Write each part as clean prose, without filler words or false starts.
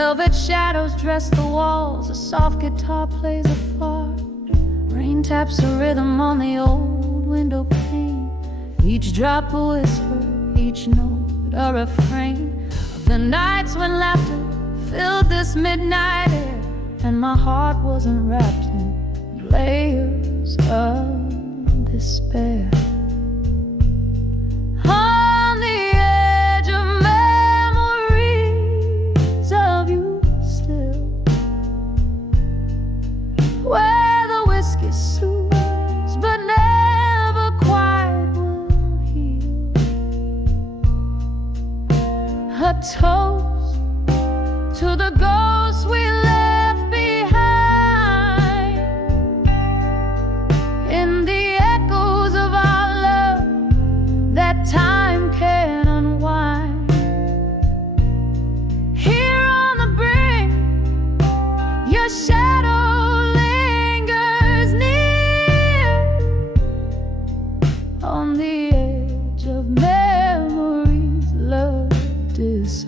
Velvet shadows dress the walls, a soft guitar plays afar. Rain taps a rhythm on the old window pane. Each drop a whisper, each note a refrain of the nights when laughter filled this midnight air, and my heart wasn't wrapped in layers of despair. On the edge of memories of you still, where the whiskey soothes but never quite will heal. A toast to the ghosts we left behind, in the echoes of our love that time can unwind. Here on the brink, your shadow lingers near. On the edge of memories, love disappears.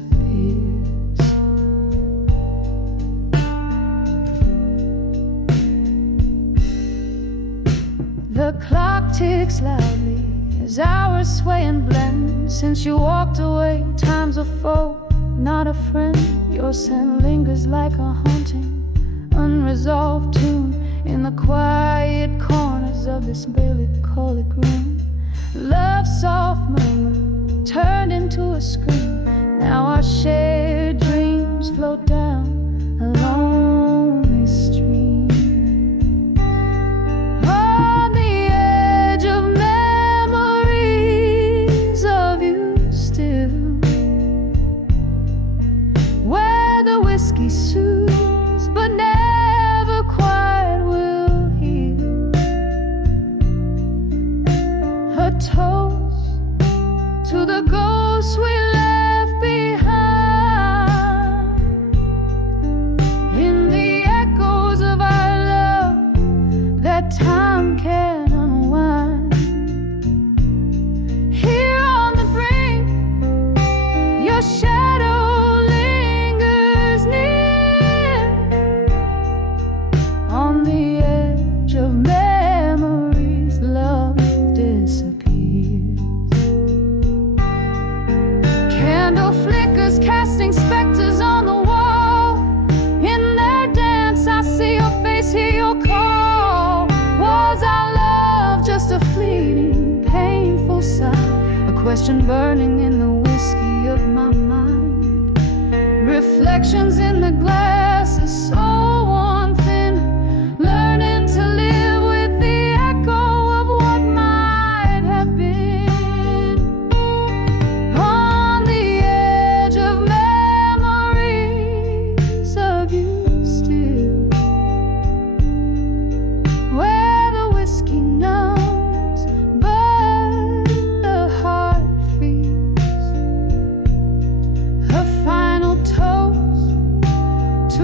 The clock ticks loudly as hours sway and blend. Since you walked away, time's a foe, not a friend. Your scent lingers like a haunting, unresolved tune in the quiet corners of this melancholic room. Love's soft murmur turned into a scream. Now our shared dreams float down a lonely stream. On the edge of memories of you still, where the whiskey soothes but never quite will heal. A toast to the ghosts we left behind, in the echoes of our love that time can unwind. Here on the brink, your shadow lingers near. On the edge of memories, love disappears. Candle flickers casting specters on the wall. In their dance I see your face, hear your call. Was our love just a fleeting, painful sign? A question burning in the whiskey of my mind. Reflections in the glass is so worn thin, learning to live with the echo of what might have been. On the edge of memories of you still, where the whiskey numbs but the heart feels. A final toast to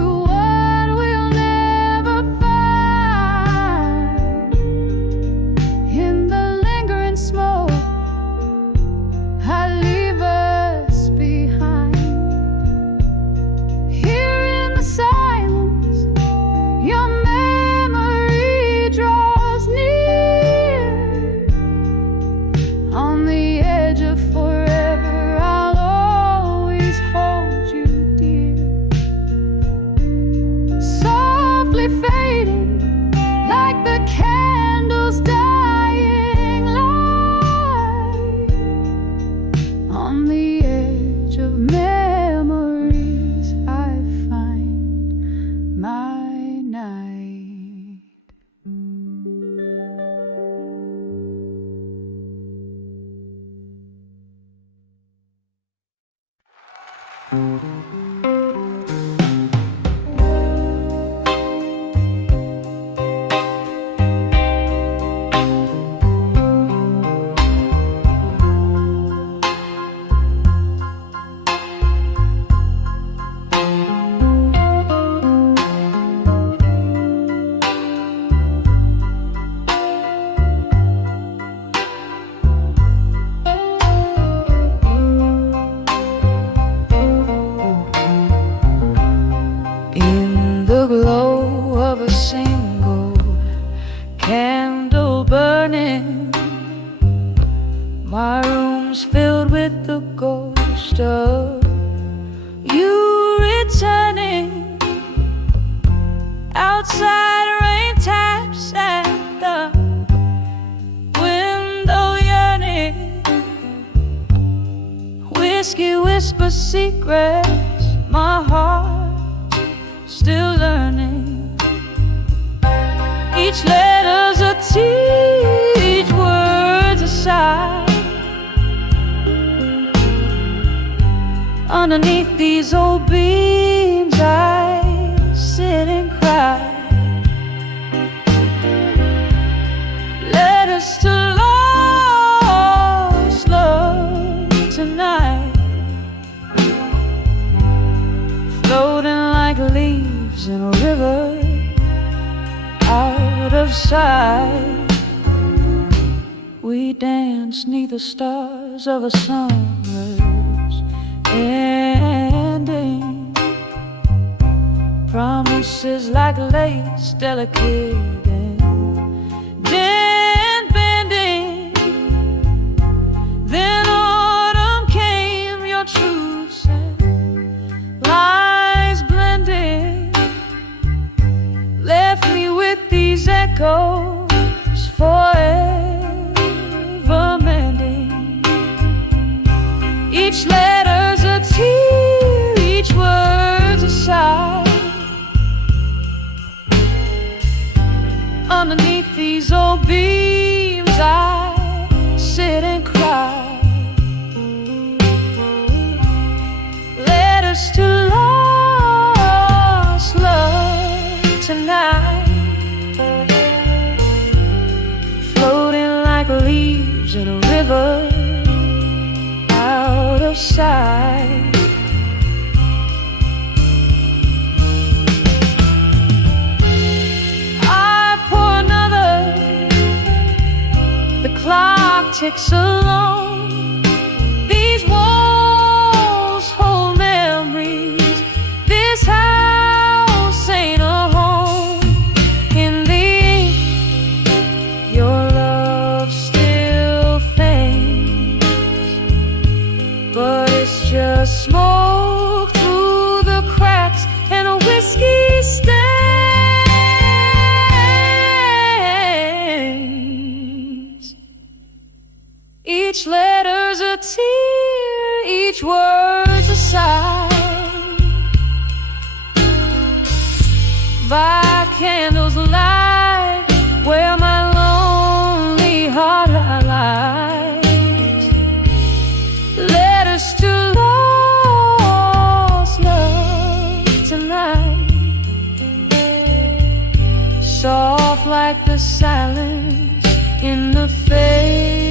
the glow of a single candle burning. My room's filled with the ghost of you returning. Outside rain taps at the window yearning. Whiskey whispers secrets, my heart still learning. Each letter's a tear, each word's a sigh. Underneath these old beams I sit and cry. Letters to lost love tonight, floating like leaves in a river out of sight. We dance 'neath the stars of a summer's ending. Promises like lace, delicate and then bending. Then autumn came, your truths and lies blending. Left me with these echoes forever mending. Each letter's a tear, each word's a sigh. Underneath these old beams I sit and cry. Letters to lost love tonight, floating like leaves in a river out of sight. Clock ticks along. These walls hold memories. This house ain't a home. In the ink, your love still faints, but it's just smoke through the cracks and a whiskey stain. Each letter's a tear, each word's a sigh. By candles light, where my lonely heart lies. Letters to lost love tonight, soft like the silence in the face.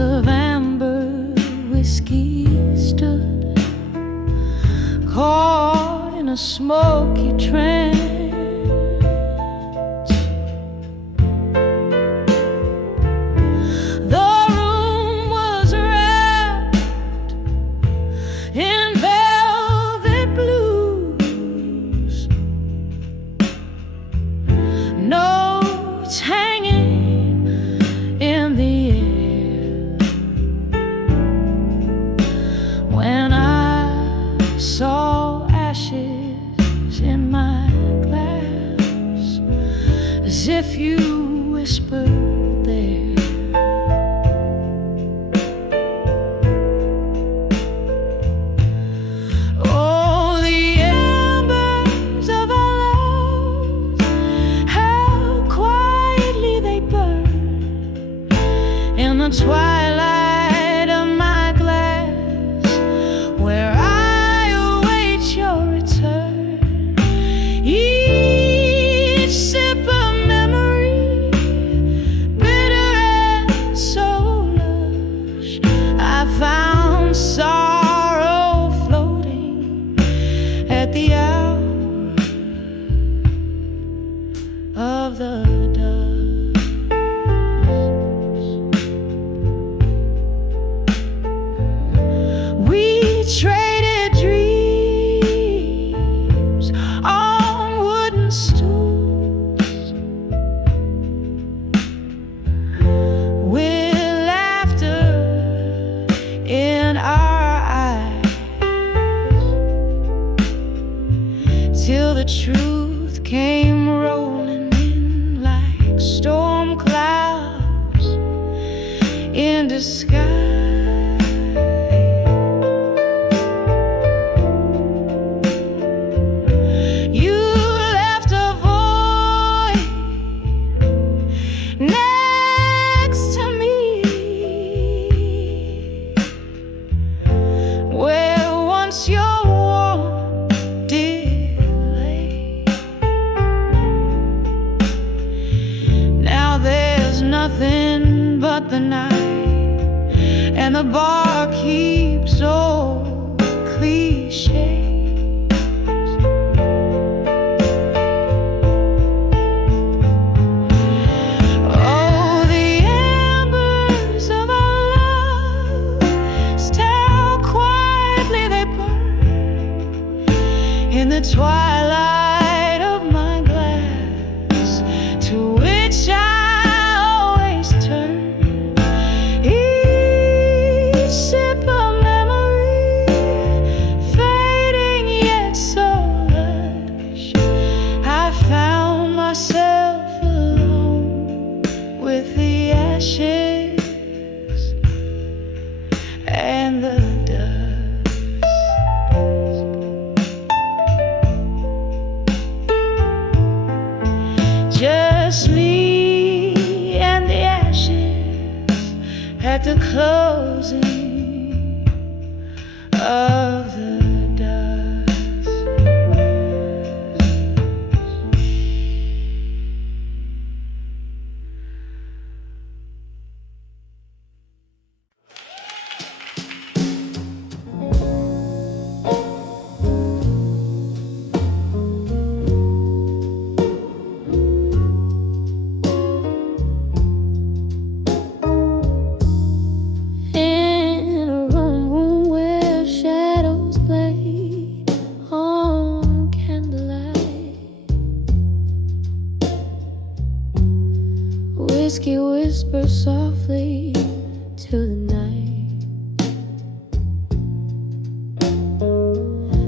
Of amber whiskey stood caught in a smoky trance. The room was wrapped in velvet blues, notes hanging in the air. When I saw ashes in my glass, as if you whispered there, traded dreams on wooden stools, with laughter in our eyes, till the truth came rolling in like storm clouds in disguise. Nothing but the night, and the bar keeps old cliches. Oh, the embers of our love, still quietly they burn in the twilight of my glass, to which I and the dust. Just me and the ashes at the closing of the whiskey whispers softly to the night.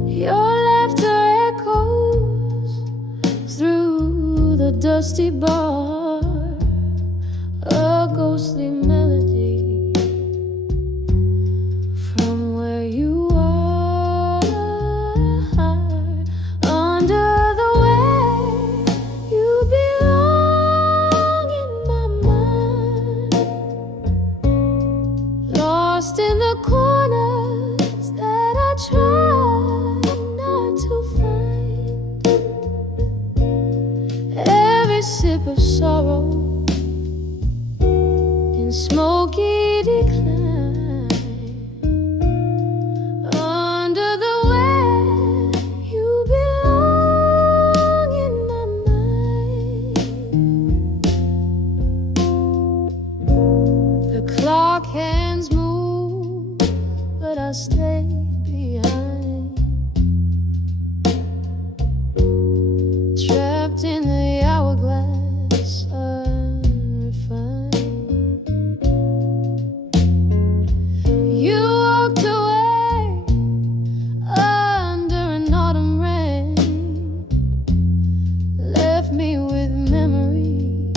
Your laughter echoes through the dusty bar, a ghostly melody from where you are, under the way you belong in my mind, lost in the corners that I try not to find. Every sip of sorrow in smoky decline, under the way you belong in my mind. The clock hands move, but I stay behind, trapped in the hourglass unrefined. You walked away under an autumn rain, left me with memories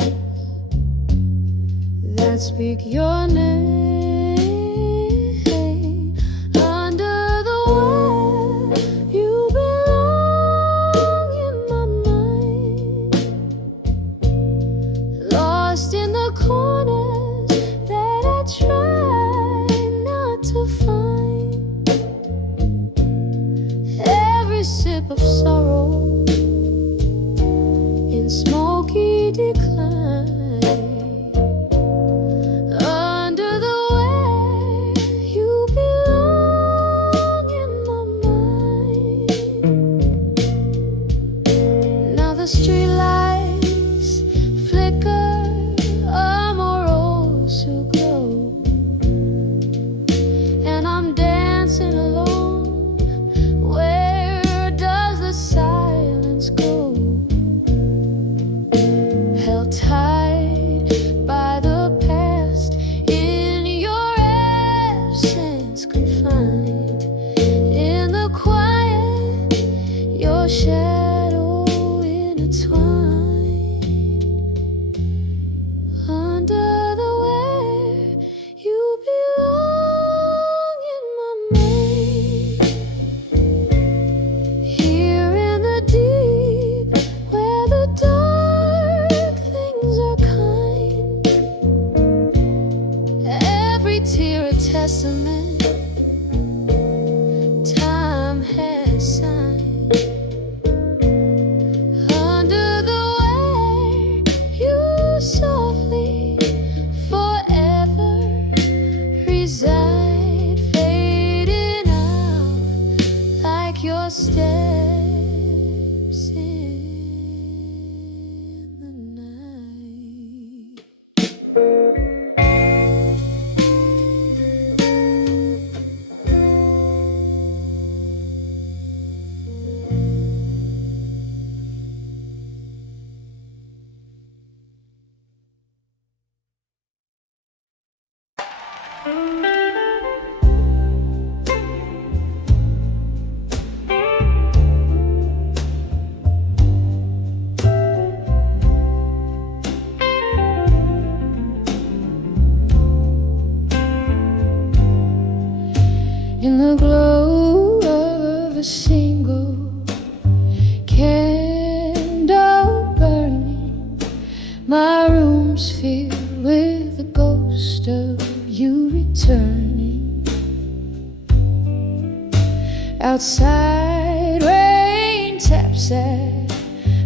that speak your name. Under the way you belong in my mind, lost in the corners that I try not to find. Every sip of sorrow in smoky decline, under the way you belong in my mind. Now the streetlights flicker, a morose glow, and I'm dancing alone steps in the night. In the glow of a single candle burning, my room's filled with the ghost of you returning. Outside, rain taps at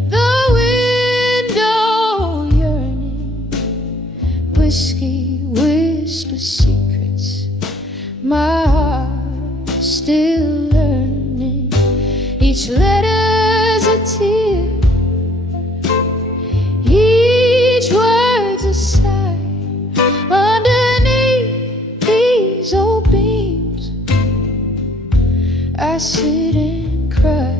the window, yearning. Whiskey whispers secrets, my heart still learning. Each letter's a tear, each word's a sigh. Underneath these old beams, I sit and cry.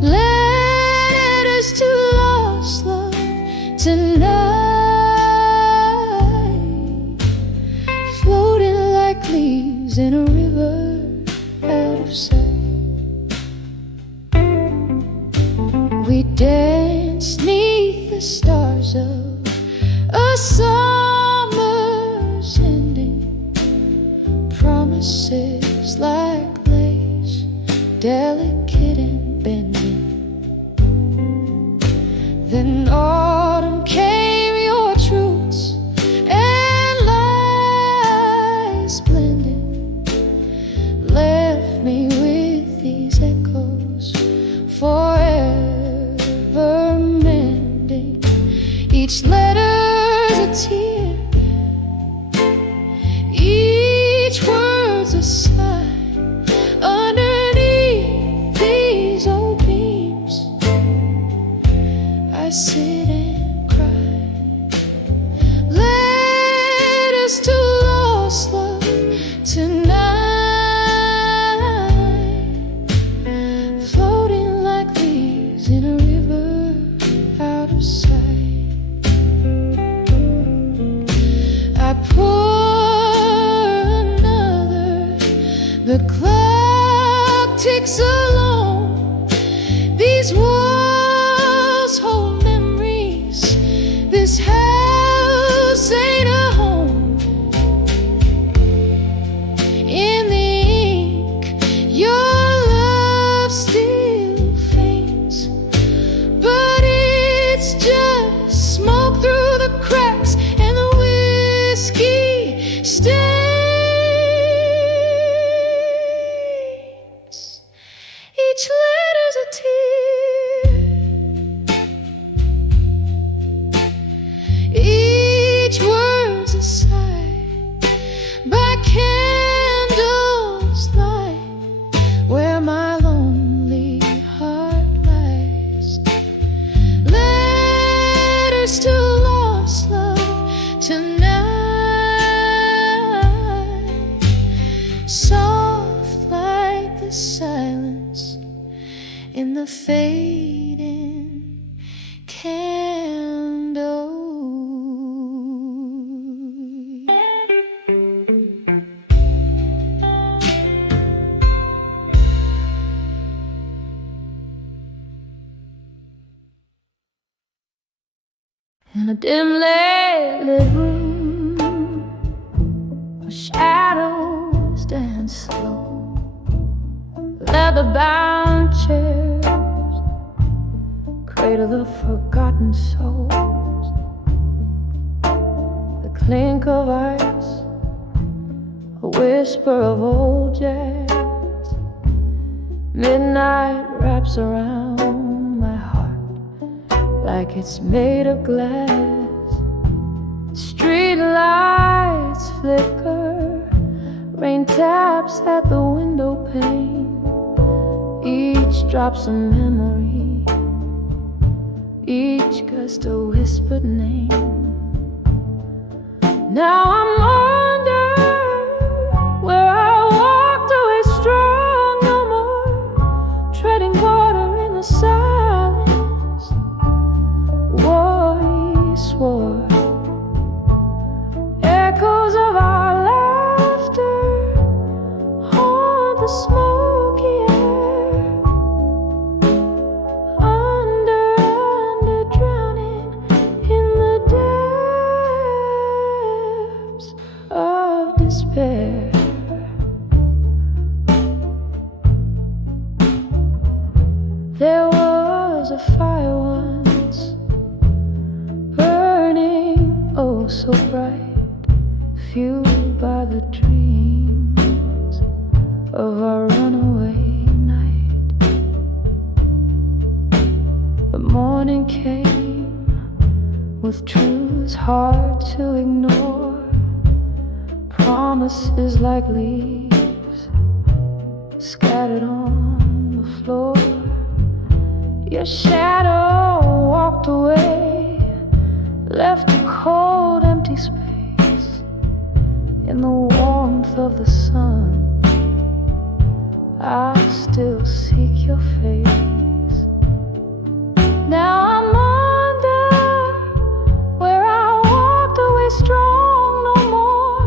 Letters to lost love tonight, floating like leaves in a river out of sight. We dance neath the stars of a summer's ending. Promises like lace, delicate and bending. Then autumn came, your truths and lies blending, left me with these echoes forever mending. Each letter's a tear, each word's a sigh. Underneath these old beams, I sit and cry. Letters to lost love tonight, floating like leaves in a river out of sight. I pour another, the clock ticks along. These walls hold memories, this house ain't a home. In the ink, your love still faints, but it's just smoke through the cracks, and the whiskey stains. Each letter's a tear, each word's a sigh. By candles light, where my lonely heart lies. Letters to lost love tonight, soft like the silence in the fading candle. In a dim lit room, where shadows dance slow, leather-bound chairs cradle the forgotten souls. The clink of ice, a whisper of old jazz. Midnight wraps around my heart like it's made of glass. Street lights flicker, rain taps at the window pane. Each drop's a memory, each gust a whispered name. Now I'm under where I walked away strong no more, treading water in the silence. War we swore, echoes of our laughter haunt the smoky air. Under, drowning in the depths of despair. There was a fire once, burning oh so bright, fueled by the dreams of our runaway night. But morning came with truths hard to ignore, promises like leaves scattered on the floor. Your shadow walked away, left a cold empty space. In the warmth of the sun, I still seek your face. Now I'm under where I walked away strong no more,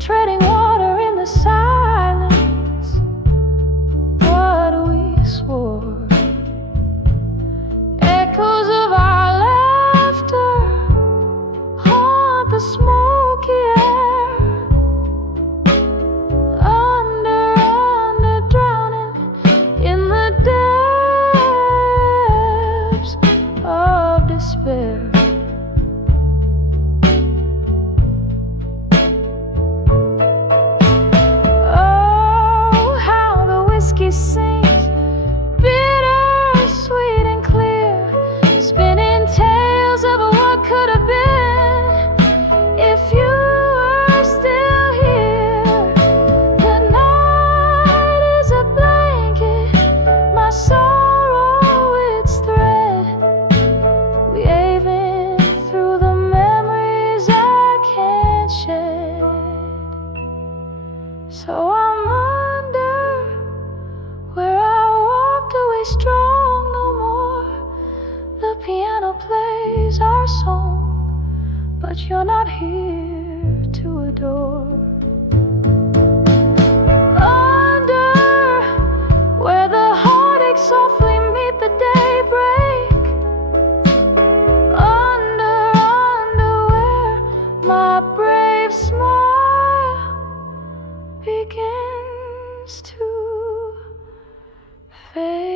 treading water in the silence. What we swore, echoes of our laughter haunt the smoky air. Under, drowning in the depths of despair. Oh, how the whiskey sings, bitter, sweet and clear, spinning tales of what could have been if you were still here. The night is a blanket, my sorrow its thread, weaving through the memories I can't shed. So I'm under where I walked away strong no more. The piano plays our song, but you're not here to adore. Under where the heartaches softly meet the daybreak. Under where my brave smile begins to fade.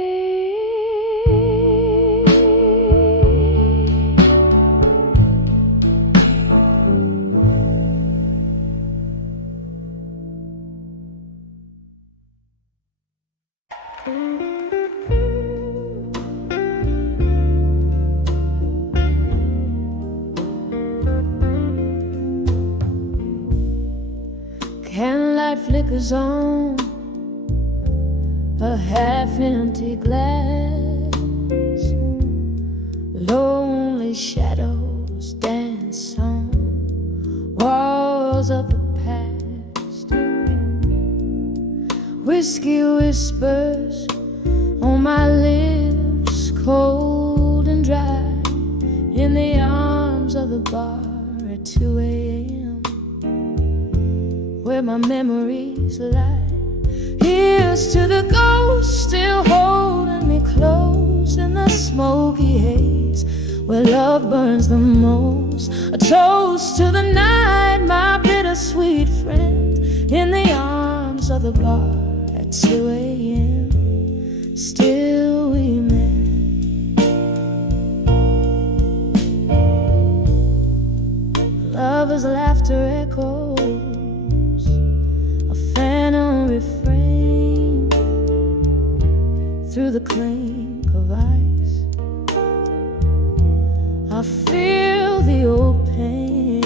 Candlelight flickers on a half-empty glass. Lonely shadows dance on walls of the past. Whiskey whispers on my lips, cold and dry, in the arms of the bar at 2 a.m. where my memories lie. Here's to the ghost still holding me close in the smoky haze where love burns the most. A toast to the night, my bittersweet friend, in the arms of the bar at 2 a.m. Still we met. Lover's laughter echoes, a phantom refrain through the clink of ice. I feel the old pain.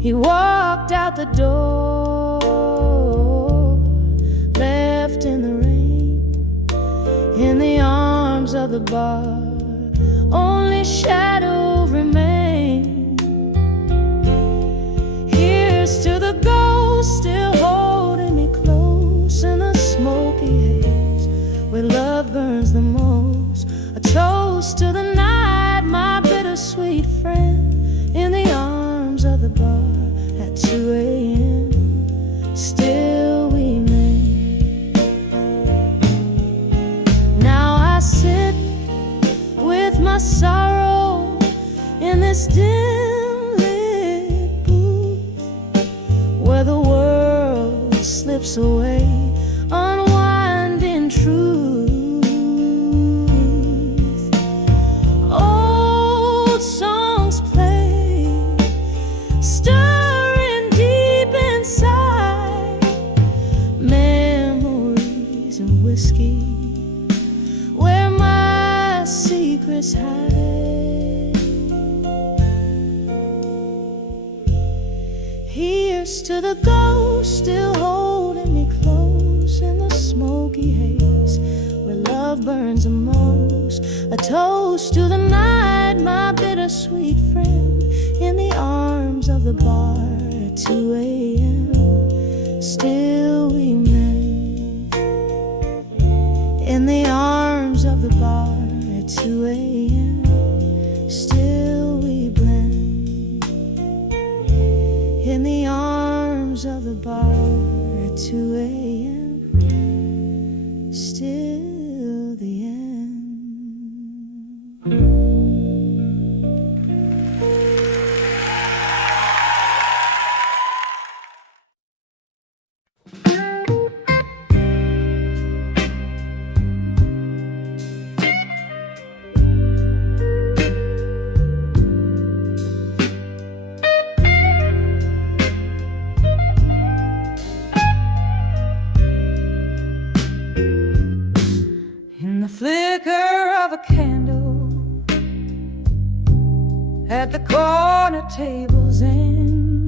He walked out the door, left in the rain. the bar, only shadow remains. Here's to the ghost still holding me close in the smoky haze, where love burns the most. A toast to the night, my bittersweet friend, in the arms of the bar at 2 a.m. Still we mend. Now I sit with my sorrow in this dim lit booth, where the world slips away, unwinding truth. Old songs play, stirring deep inside, memories and whiskey, where my secrets hide. Here's to the ghost still holding me close in the smoky haze, where love burns the most. A toast to the night, my bittersweet friend, in the arms of the bar at 2 a.m. Still we mend. In the arms of the bar at 2 a.m. Still we blend. In the arms of the bar at 2 a.m. Still the end. In the flicker of a candle at the corner table's end,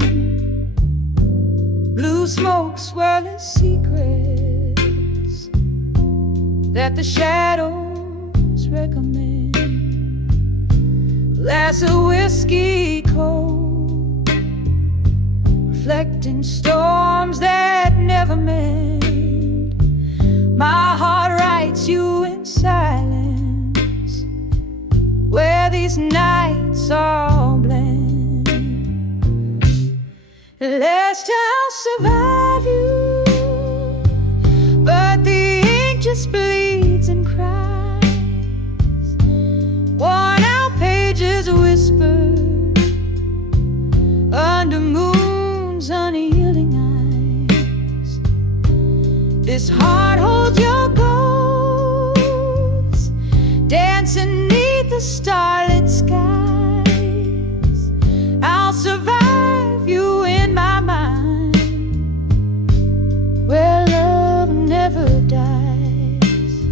blue smoke swirling secrets that the shadows recommend. Glass of whiskey cold, reflecting storms that never mend. My heart writes you in silence, where these nights all blend. Lest I'll survive you, but the ink just bleeds and cries. Worn out pages whisper under moon's unyielding eyes. This heart holds your ghost, dancing neath the starlit skies. I'll survive you in my mind, where love never dies.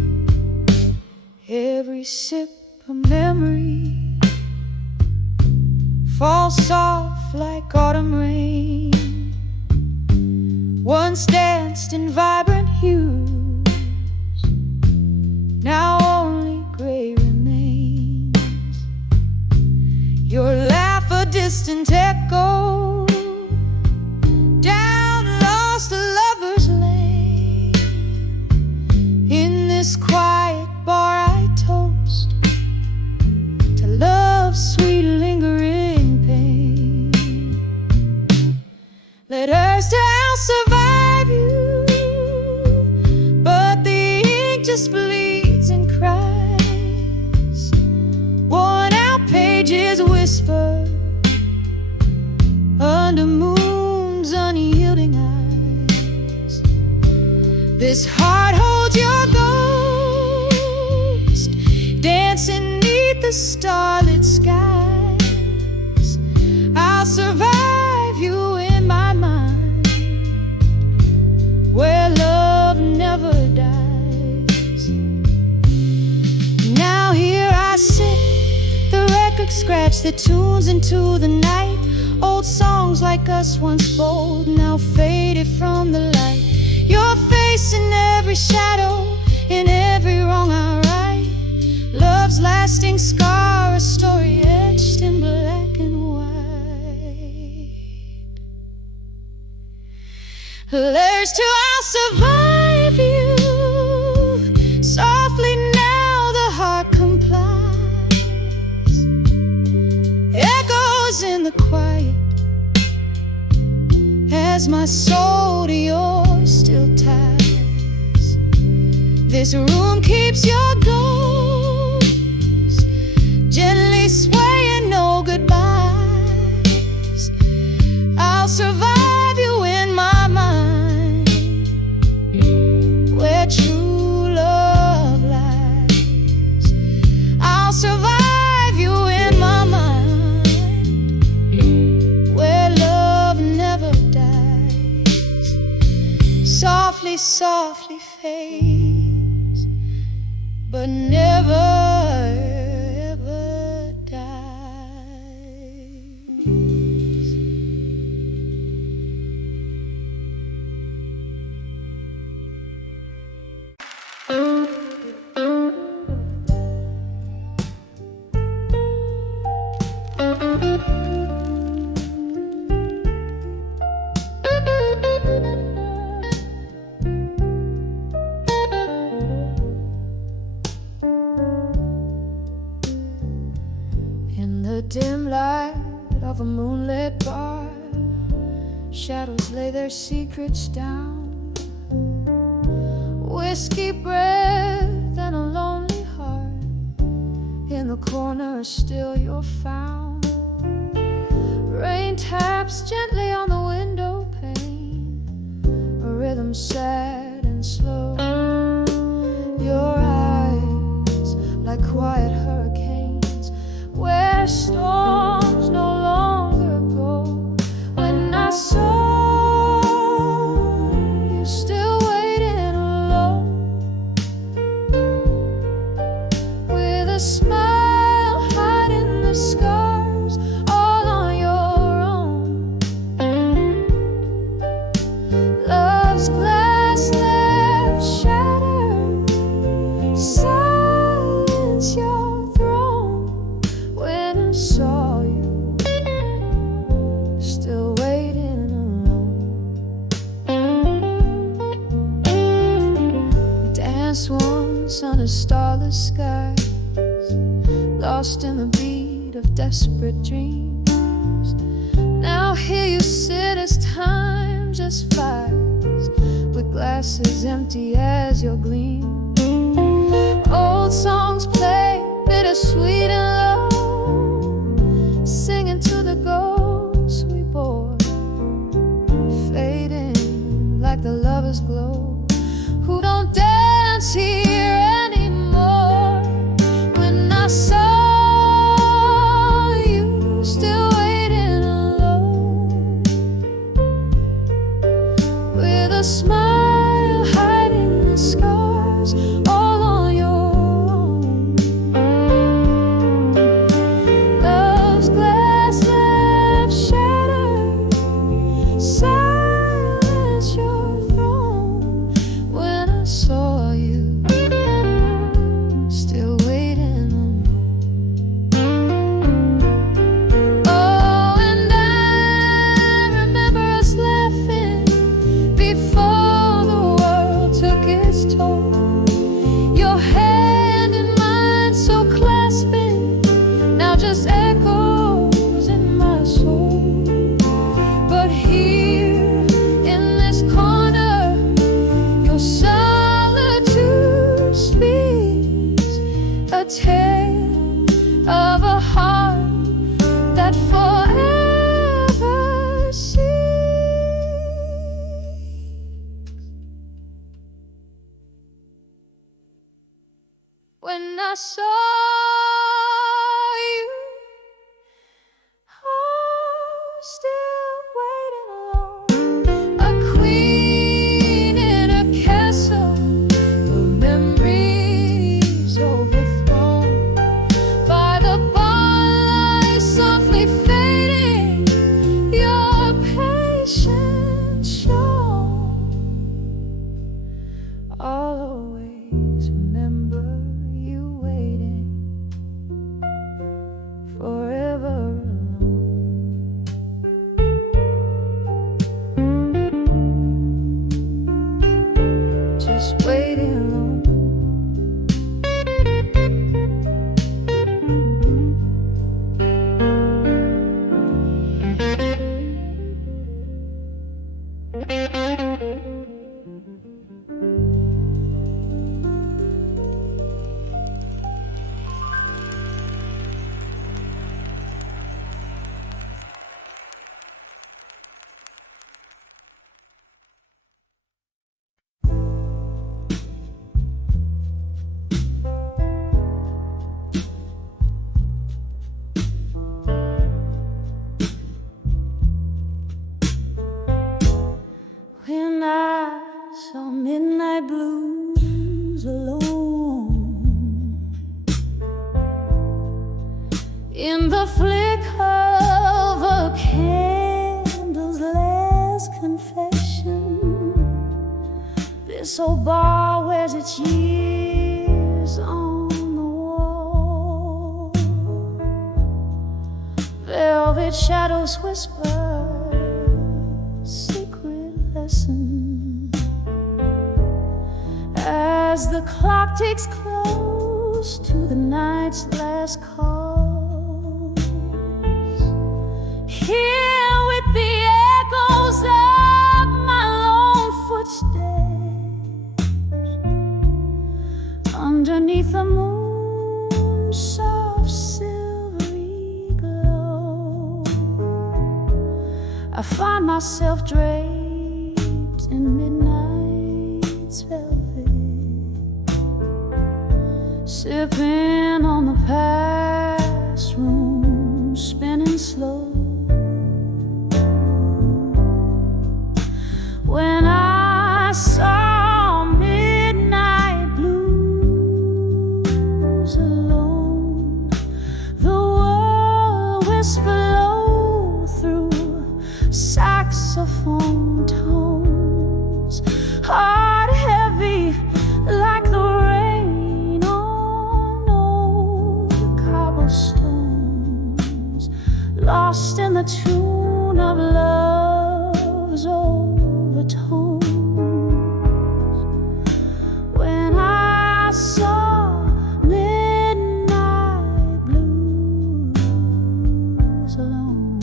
Every sip a memory falls soft like autumn rain, once danced in vibrant hues, now only gray remains. Your laugh a distant echo down lost a lover's lane. In this quiet bar I toast to love's sweet lingering pain. Let earth I'll survive you, but the ink just bleeds and cries. Worn out pages whisper under moon's unyielding eyes. This heart holds your ghost, dancing neath the starlit skies. I'll survive you in my mind, where love never dies. Now here I sit, the record scratch that tunes into the night. Old songs like us once bold, now faded from the light. Your face in every shadow, in every wrong I write. Love There's to I'll survive you. Softly now the heart complies. Echoes in the quiet as my soul to yours still ties. This room keeps your ghost gently swaying no goodbyes. I'll survive you in my mind, where true love lies. I'll survive you in my mind, where love never dies. Softly, softly fades, but never ever dies. In the dim light of a moonlit bar, shadows lay their secrets down. Whiskey breath and a lonely heart. In the corner still you're found. Rain taps gently on the window pane, a rhythm sad and slow. Your eyes like quiet hurricanes, where storms no longer go. When I saw you still waiting alone, with a smile hiding the scars all on your own. Love's glass left shattered, silence your throne. When I saw you still waiting alone. We danced once under starless skies, lost in the beat of desperate dreams. Now here you sit as time just flies, with glasses empty as your gleam. Old songs play, bittersweet and low, singing to the ghosts we bore, fading like the lover's glow, who don't dance here anymore. When I saw you still waiting alone, with a smile hiding the scars all on your own. Love's glass left shattered, silence your throne. When I saw you still waiting alone. Oh, and I remember us laughing before the world took its toll. Your hand in mine so clasping, now just echoes in my soul. But here in this corner, your solitude speaks a tale of a heart that forever seeks. When I saw you, oh, still waiting alone, a queen in a castle, of memories overthrown by the bonlight softly fading. Your patience shown. I'll always remember you waiting saw midnight blues alone in the flicker of a candle's last confession. This old bar wears its years on the wall. Velvet shadows whisper secret lesson as the clock ticks close to the night's last calls. Here with the echoes of my lone footsteps underneath the moon's soft silvery glow, I find myself draped in midnight's velvet, sipping on the past room, spinning slow. When I saw midnight blues alone, the world whispered low through saxophone tones, heart heavy like the rain on old cobblestones, lost in the tune of love's overtones. When I saw midnight blues alone,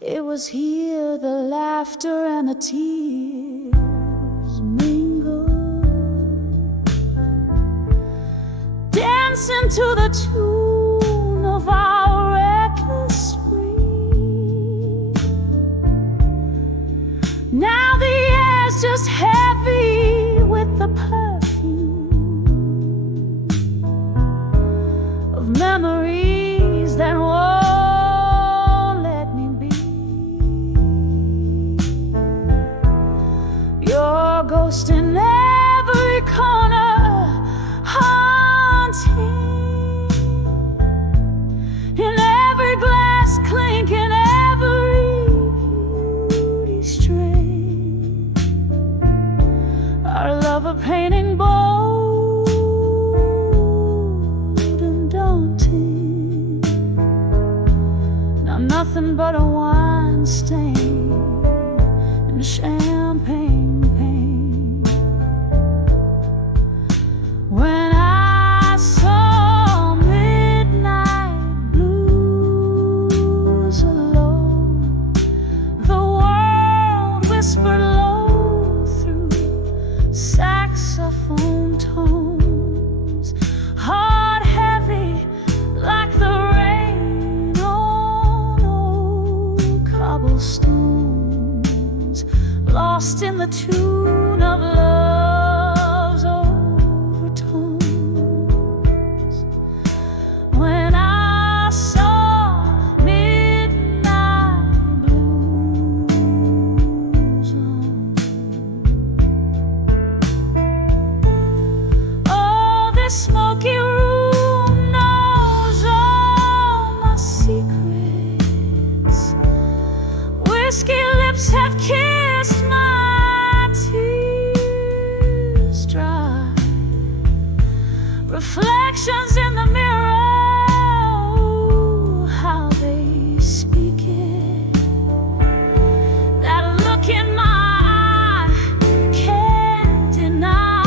it was here the laughter and the tears mingled, dancing to the tune of our reckless spree. Now the air's just heavy with the perfume of memories that won't let me be. Your ghost in every corner, haunting, in every glass clink, in every beauty strain. Our love a painting bold and daunting, now nothing but a wine stain and champagne pain. When I saw midnight blues alone, the world whispered low through saxophone tones, heart heavy like the rain on old cobblestones, lost in the tune of love's overtones. When I saw midnight blues on, oh, this smoky room knows all my secrets. Whiskey lips have kissed my tears dry. Reflections in the mirror, ooh, how they speak it. That look in my eye can't deny.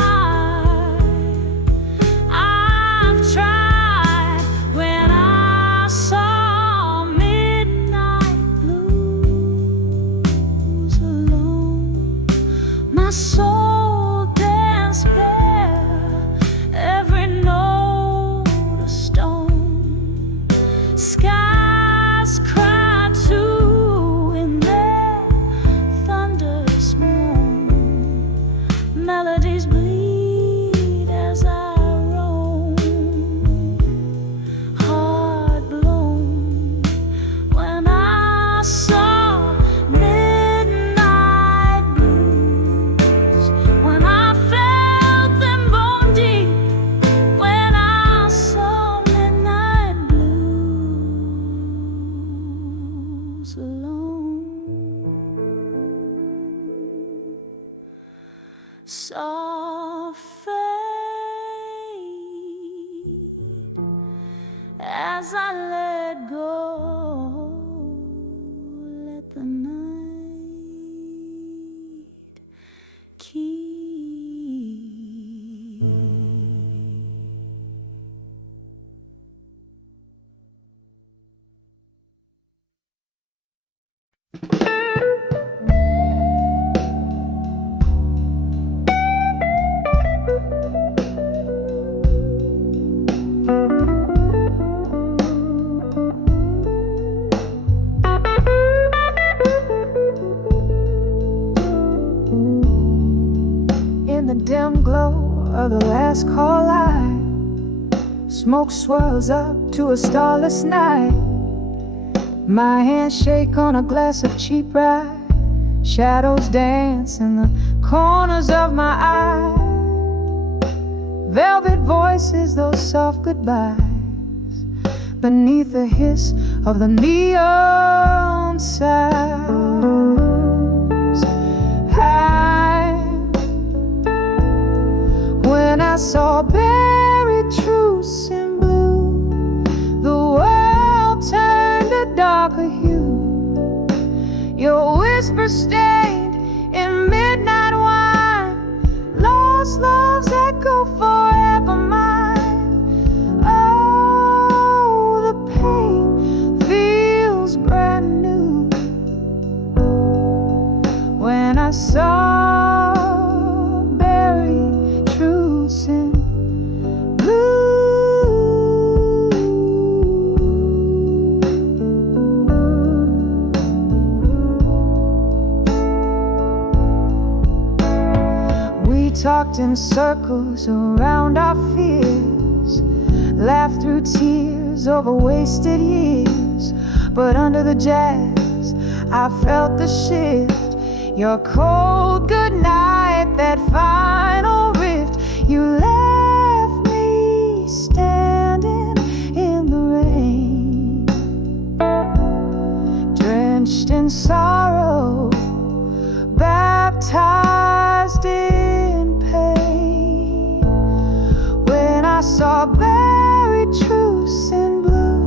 I've tried. When I saw midnight blues alone, my soul danced bare, every note a stone. Skies cry too in their thunderous moan. Melodies bleed as I roam, heart blown. When I saw midnight soft fade as I let go. Let the night keep. In the dim glow of the last call light, smoke swirls up to a starless night. My hands shake on a glass of cheap rye. Shadows dance in the corners of my eyes. Velvet voices, those soft goodbyes, beneath the hiss of the neon signs. When I saw buried truths in blue, the world turned a darker hue. Your whisper stained in midnight wine, lost loves that go forever mine. Oh, the pain feels brand new. When I saw buried truths in talked in circles around our fears, laughed through tears over wasted years. But under the jazz, I felt the shift. Your cold goodnight, that final rift. You left me standing in the rain, drenched in sorrow, baptized in pain. When I saw buried truths in blue,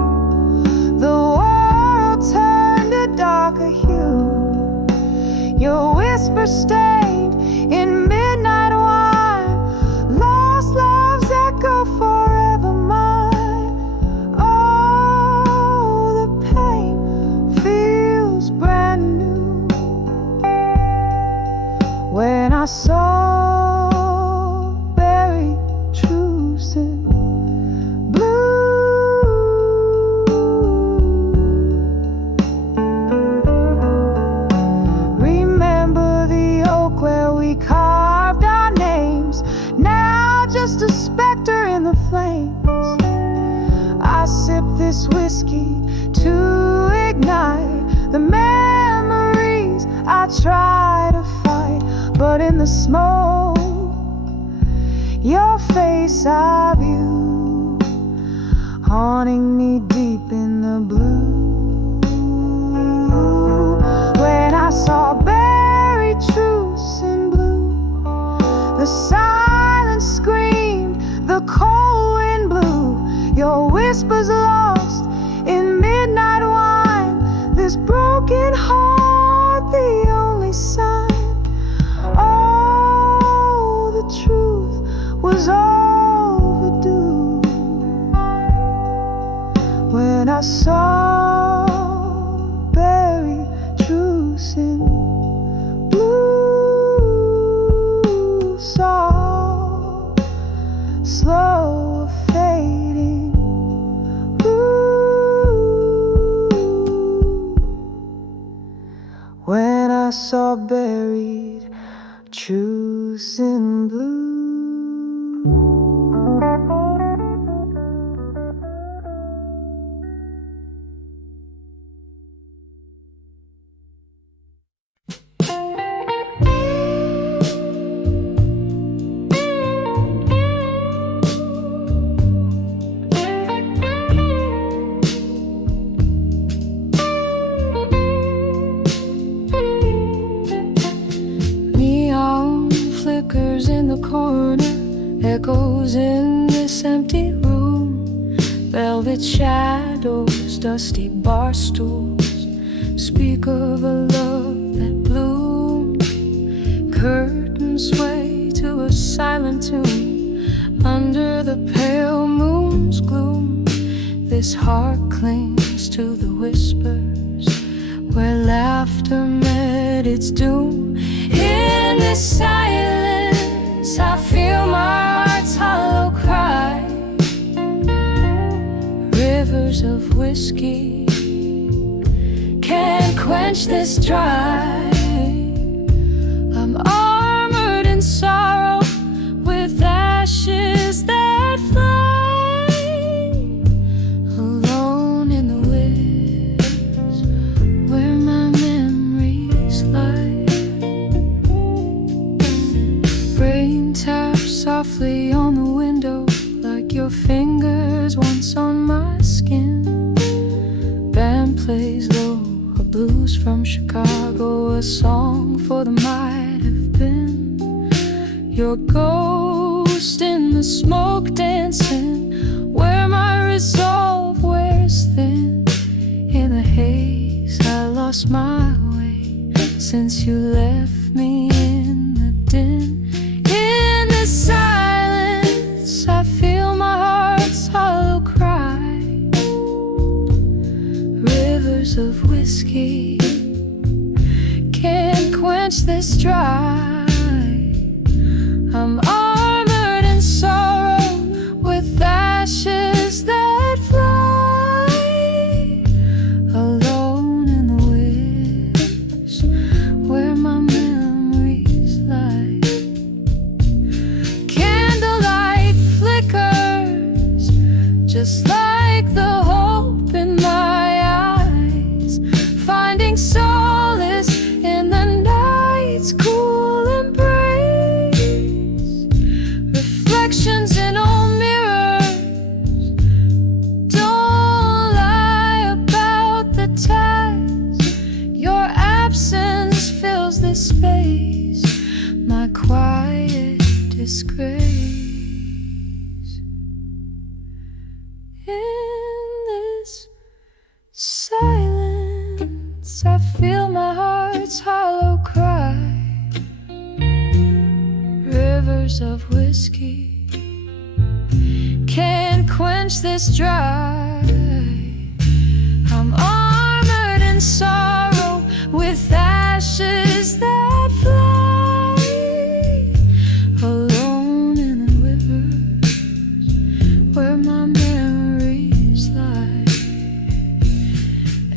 the world turned a darker hue. Your whisper stained in midnight wine, lost loves that go forever mine. Oh, the pain feels brand new. When I saw buried truths in carved our names, now just a specter in the flames. I sip this whiskey to ignite the memories I try to fight, but in the smoke, your face I view, haunting me deep in the blue. When I saw buried truths in the silence screamed, the cold wind blew. Your whispers lost in midnight wine. This broken heart, the only sign. Oh, the truth was overdue. When I saw buried truths in saw slow fading. When I saw buried truths in blue. Flickers the corner echoes in this empty room. Velvet shadows, dusty bar stools speak of a love that bloomed. Curtains sway to a silent tune under the pale moon's gloom. This heart clings to the whispers where laughter met its doom. In this silence I feel my heart's hollow cry. Rivers of whiskey can't quench this dry. I'm armored in sorrow with ashes that fly. Alone in the woods where my memories lie. Rain taps softly on the window like your fingers once on my skin. Band plays low, a blues from Chicago, a song for the might have been. Your ghost in the smoke dancing where my resolve wears thin. In the haze I lost my way since you left me in the din. In the silence I feel my heart's hollow cry. Rivers of whiskey can't quench this dry. I'm armored in sorrow with ashes that fly. Alone in the woods where my memories lie. Candlelight flickers just like the hope in my eyes, finding solace in the night's cool embrace. Reflections in old mirrors don't lie about the task. Your absence fills this space, my quiet disgrace. In this silence I feel my heart's hollow cry. Rivers of whiskey can't quench this dry. I'm armored in sorrow with ashes that fly. Alone in the rivers where my memories lie.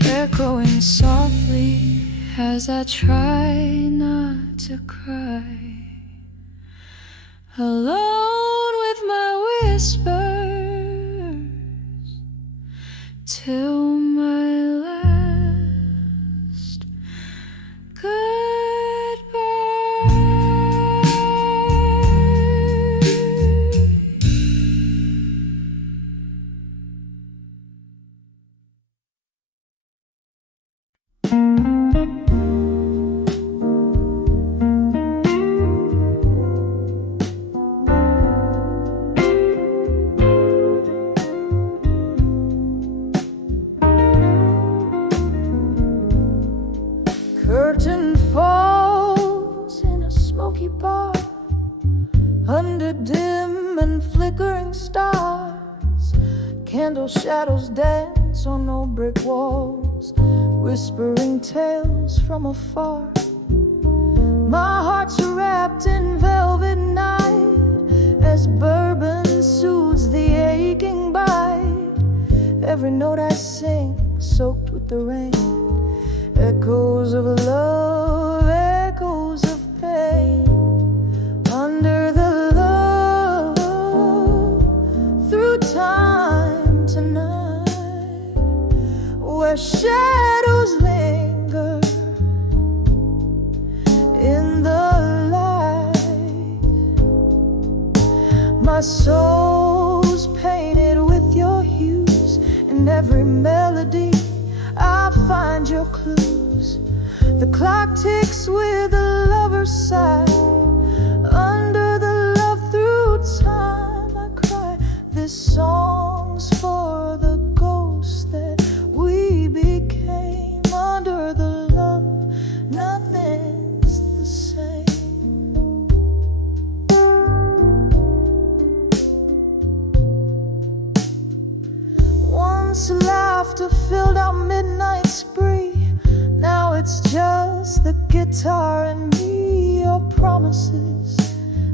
Echoing softly as I try not to cry. Alone with my whispers till my last Curtain falls in a smoky bar under dim and flickering stars. Candle shadows dance on old brick walls, whispering tales from afar. My heart's wrapped in velvet night as bourbon soothes the aching bite. Every note I sing soaked with the rain, echoes of love, echoes of pain. Under the love, through time tonight, where shadows linger in the light. My soul's painted with your hues, in every melody I find your clues. The clock ticks with a lover's sigh under the the same. Once laughter filled our midnight spree. Now it's just the guitar and me. Your promises,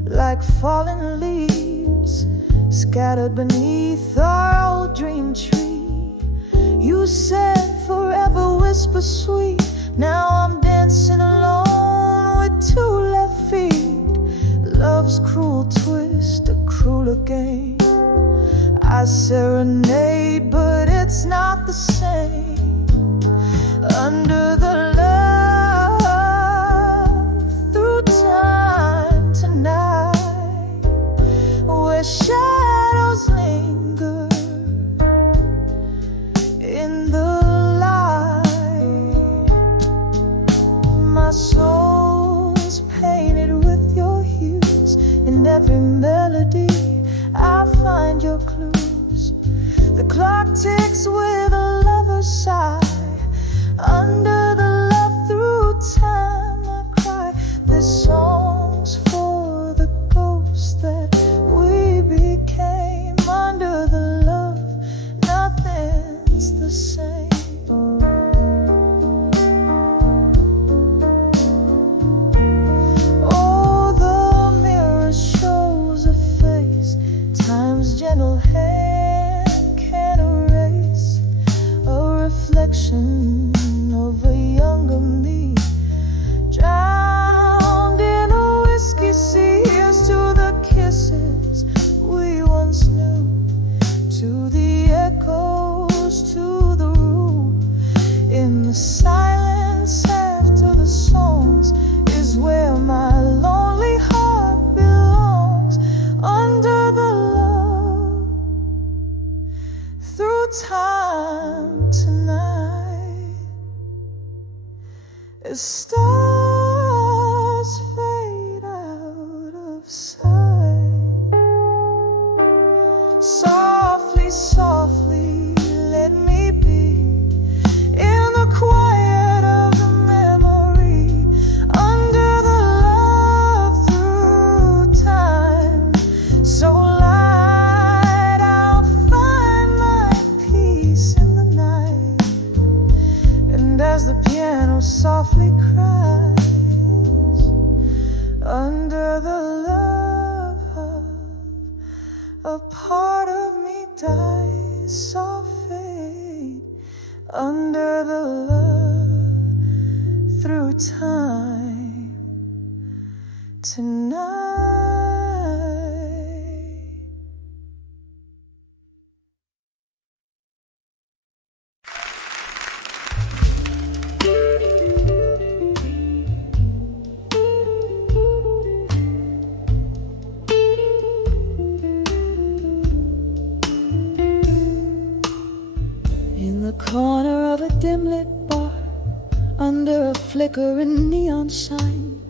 like fallen leaves, scattered beneath our old dream tree. You said forever, whisper sweet. Now I'm dancing alone with two left feet. Love's cruel twist, a crueler game. I serenade, but it's not the same. Under the love through time tonight, where shadows linger in the light. My soul's painted with your hues. In every melody I find your clues. The clock ticks with a lover's sigh. Under the love through time I cry. This song's for the ghosts that we became. Under the love, nothing's the same. Oh, the mirror shows a face time's gentle hand can erase. A reflection of a younger me, drowned in a whiskey sea. Here's to the kisses we once knew, to the echoes, to the room. In the silence after the songs is where my lonely heart belongs. Under the love through time tonight, as stars fade out of sight. Softly, softly, let me be in the quiet of the memory. Under the love through time, so light, I'll find my peace in the night. And as the piano softly cries, under the love, a part of me dies, soft fade. Under the love through time tonight. In the corner of a dim-lit bar, under a flickering neon sign,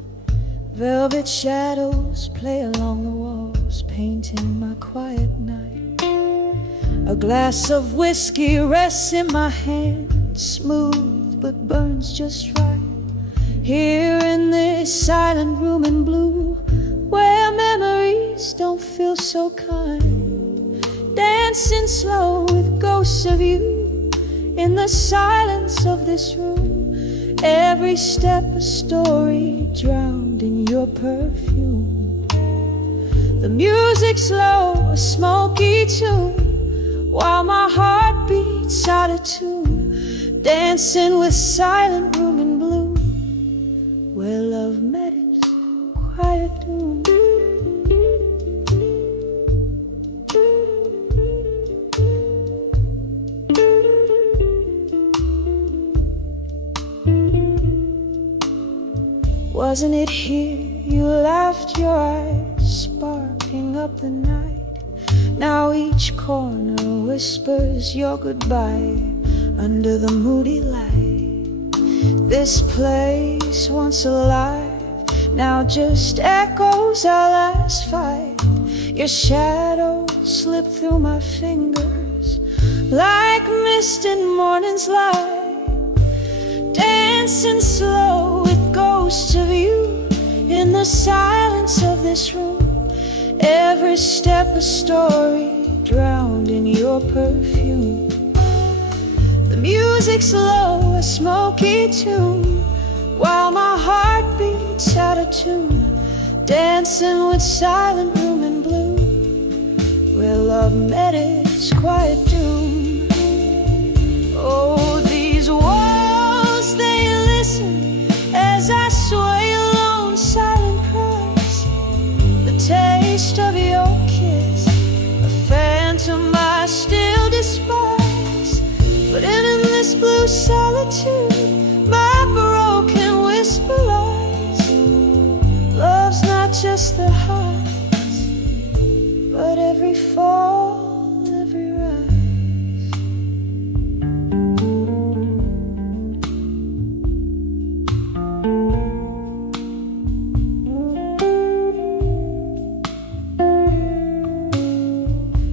velvet shadows play along the walls, painting my quiet night. A glass of whiskey rests in my hand, smooth but burns just right. Here in this silent room in blue, where memories don't feel so kind, dancing slow with ghosts of you. In the silence of this room, every step a story drowned in your perfume. The music's slow, a smoky tune, while my heart beats out of tune, dancing with silent room in blue, where love met its quiet doom. Wasn't it here you laughed, your eyes sparking up the night? Now each corner whispers your goodbye under the moody light. This place once alive now just echoes our last fight. Your shadow slipped through my fingers like mist in morning's light, dancing slow with ghosts of you. the silence of this room, every step a story drowned in your perfume. The music's low, a smoky tune, while my heart beats out of tune, dancing with silent room and blue, where love met its quiet doom. Oh, these walls, they listen as I sway alone, silent cries. The taste of your kiss, a phantom I still despise. But in this blue solitude, my broken whisper lies. Love's not just the highs, but every fall, every rise.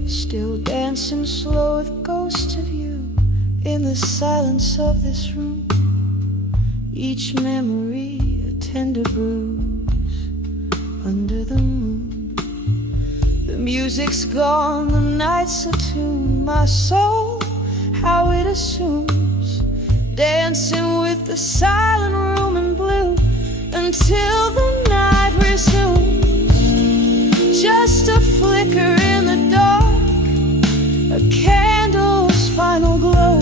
Still dancing slow with ghosts of you in the silence of this room, each memory a tender bruise under the moon. The music's gone, the night's attuned, my soul, how it assumes, dancing with the silent room in blue, until the night resumes. Just a flicker in the dark, a candle's final glow,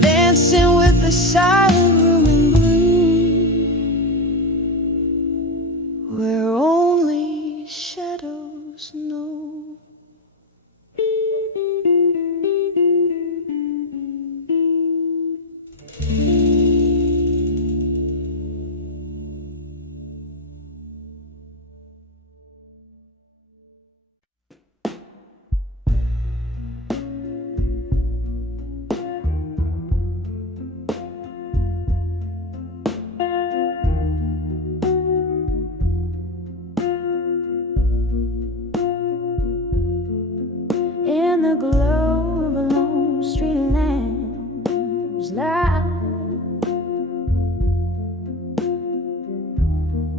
dancing with the silent room in blue, where only shadows know. In the glow of a lone street lamp's light,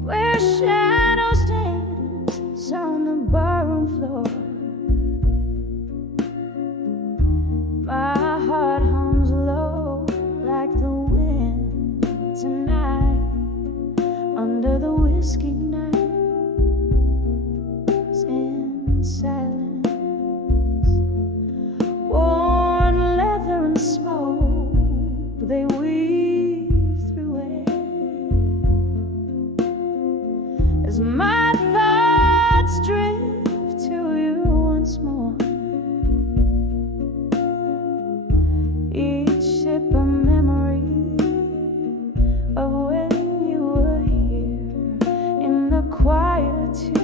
where shadows dance on the barroom floor, my heart hums low like the wind tonight, under the whiskey nights in silence. Smoke, they weave through it as my thoughts drift to you once more. Each sip a memory of when you were here, in the quietude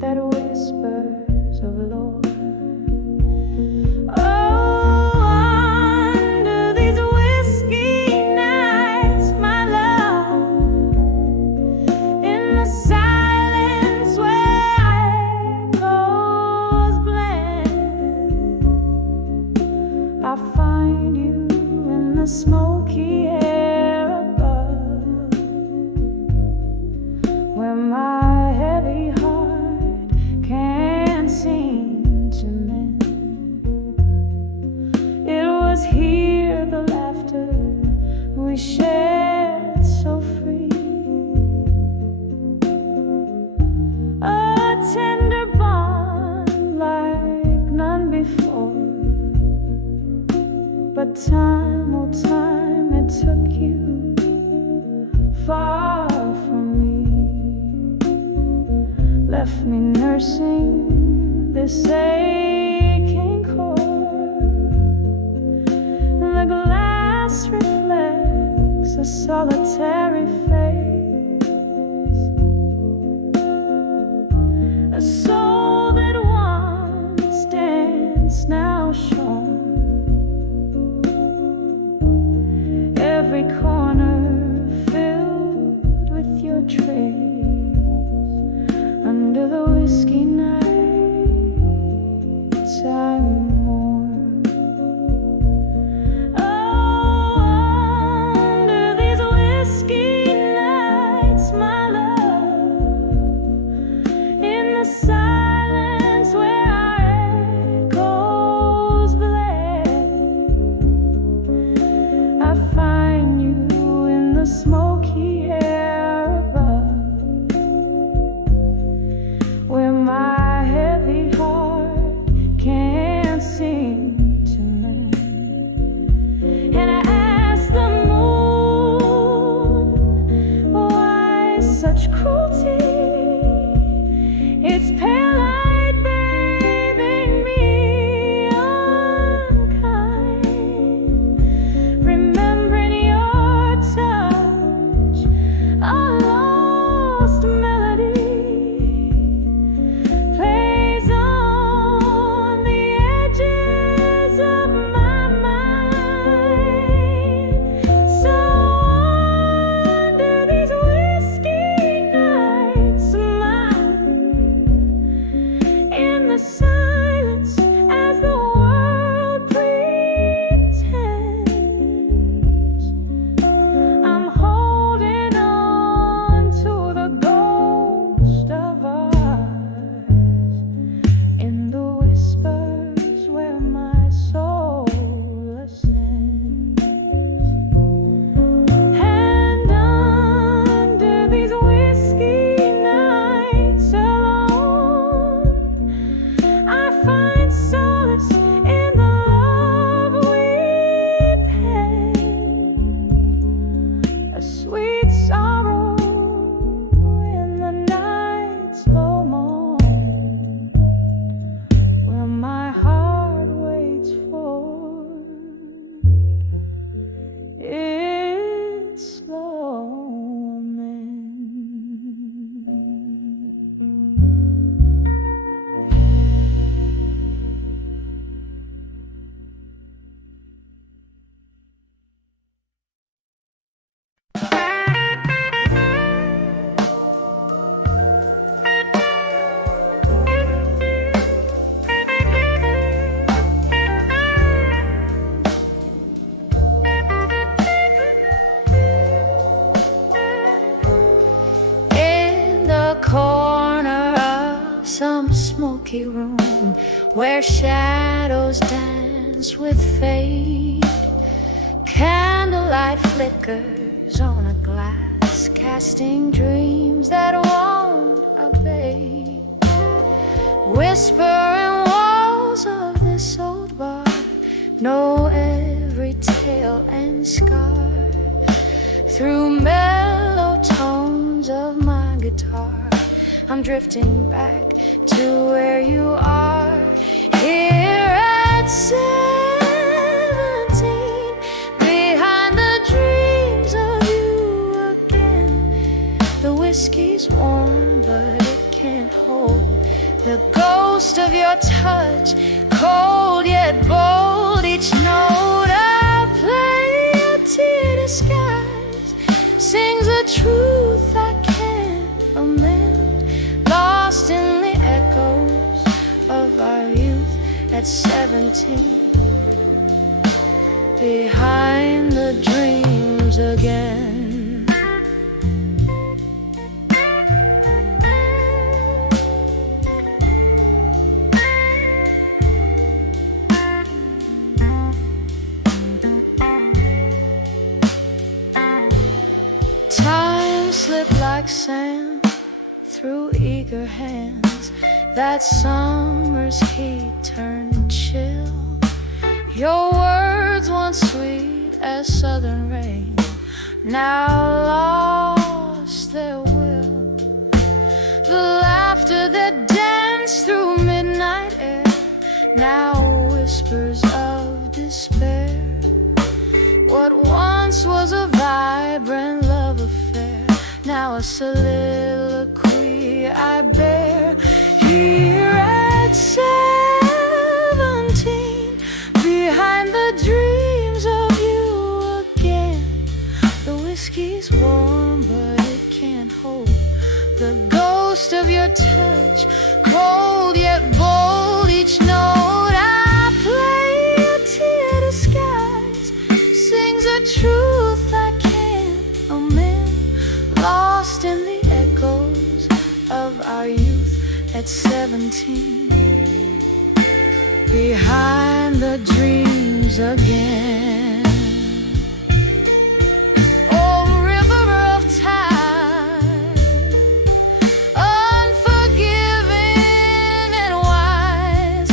that whispers of lore. Smoky air above, where my heavy heart can't seem to mend. It was here the laughter we shared so free, a tender bond like none before. But time, oh time, it took you far from me, left me nursing this aching chord. The glass reflects a solitary face, a soul that once danced now shone. Every corner filled with your trace, under the whiskey nights I mourn. Oh, under these whiskey such cruelty. It's pale light bathing me unkind, remembering your touch, a lost melody plays on the edges of my mind. So under these whiskey nights, in the silence as the world pretends, I'm holding on to the ghost of ours in the whispers where my soul ascends. And under these whiskey nights alone, I find solace in the love we pay, a sweet sorrow in the night's low moan, where my heart waits for its slow mend. In the corner of some smoky room where shadows dance with fate, candlelight flickers on a glass, casting dreams that won't abate. Whispering walls of this old bar know every tale and scar. Through mellow tones of my guitar, I'm drifting back to where you are. Here at 17, behind the dreams of you again. The whiskey's warm, but it can't hold the ghost of your touch, cold yet bold. Each note I play, a tear disguise, sings a truth I can't amend, lost in the echoes of our youth at 17, behind the dreams again. Time slipped like sand through eager hands. That summer's heat turned chill. Your words once sweet as southern rain, now lost their will. The laughter that danced through midnight air, now whispers of despair. What once was a vibrant love affair, now a soliloquy I bear. Here at 17, behind the dreams of you again. The whiskey's warm, but it can't hold the ghost of your touch, cold yet bold. Each note I play, a tear disguise, sings a truth I can't amend, lost in the echoes of our youth at 17, behind the dreams again. Oh, river of time, unforgiving and wise,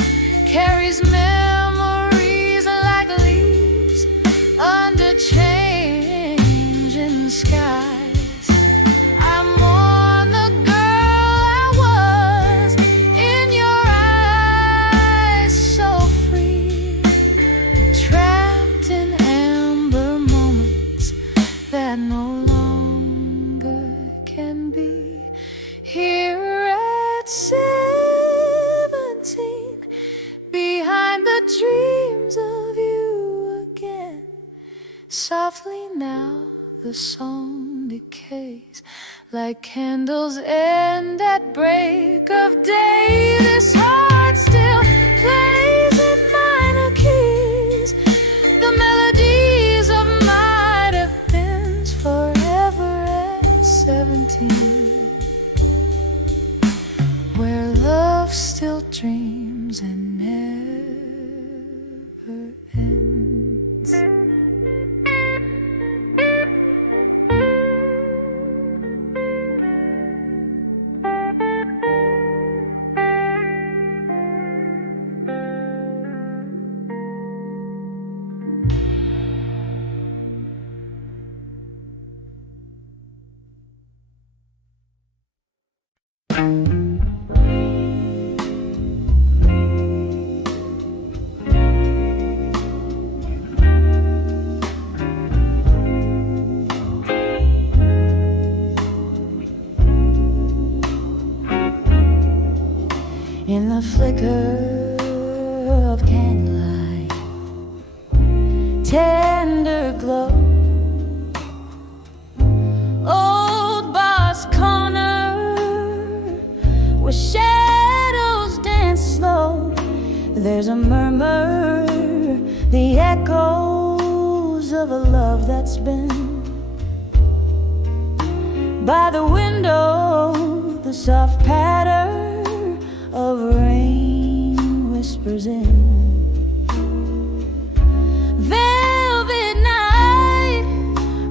carries memories like leaves under changing skies. I'm more the song decays like candles end at break of day. This heart still plays in minor keys, the melodies of might have been forever at 17, where love still dreams and never ends. In the flicker of candlelight, tender glow, old Boss Corner, where shadows dance slow. There's a murmur, the echoes of a love that's been by the window, the soft patter of rain whispers in. Velvet night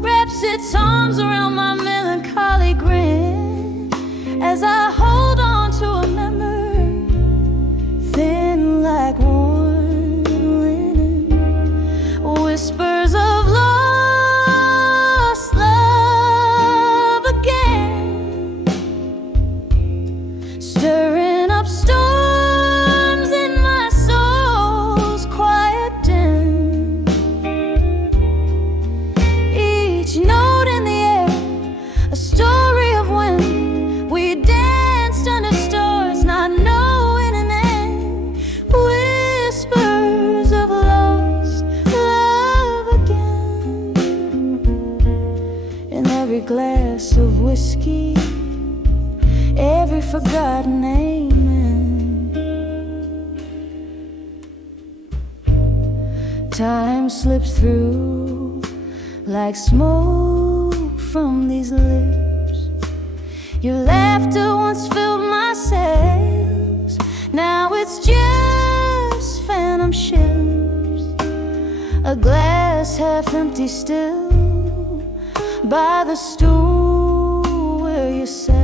wraps its arms around my melancholy grin as I hold on to a memory thin like worn linen, whispers of lost love again, stirring up storms in my soul's quiet den. Each note in the air, a story of when we danced under stars, not knowing an end. Whispers of lost love again. In every glass of whiskey, every forgotten amen. Time slips through like smoke from these lips. Your laughter once filled my sails, now it's just phantom ships. A glass half empty still by the stool where you sat.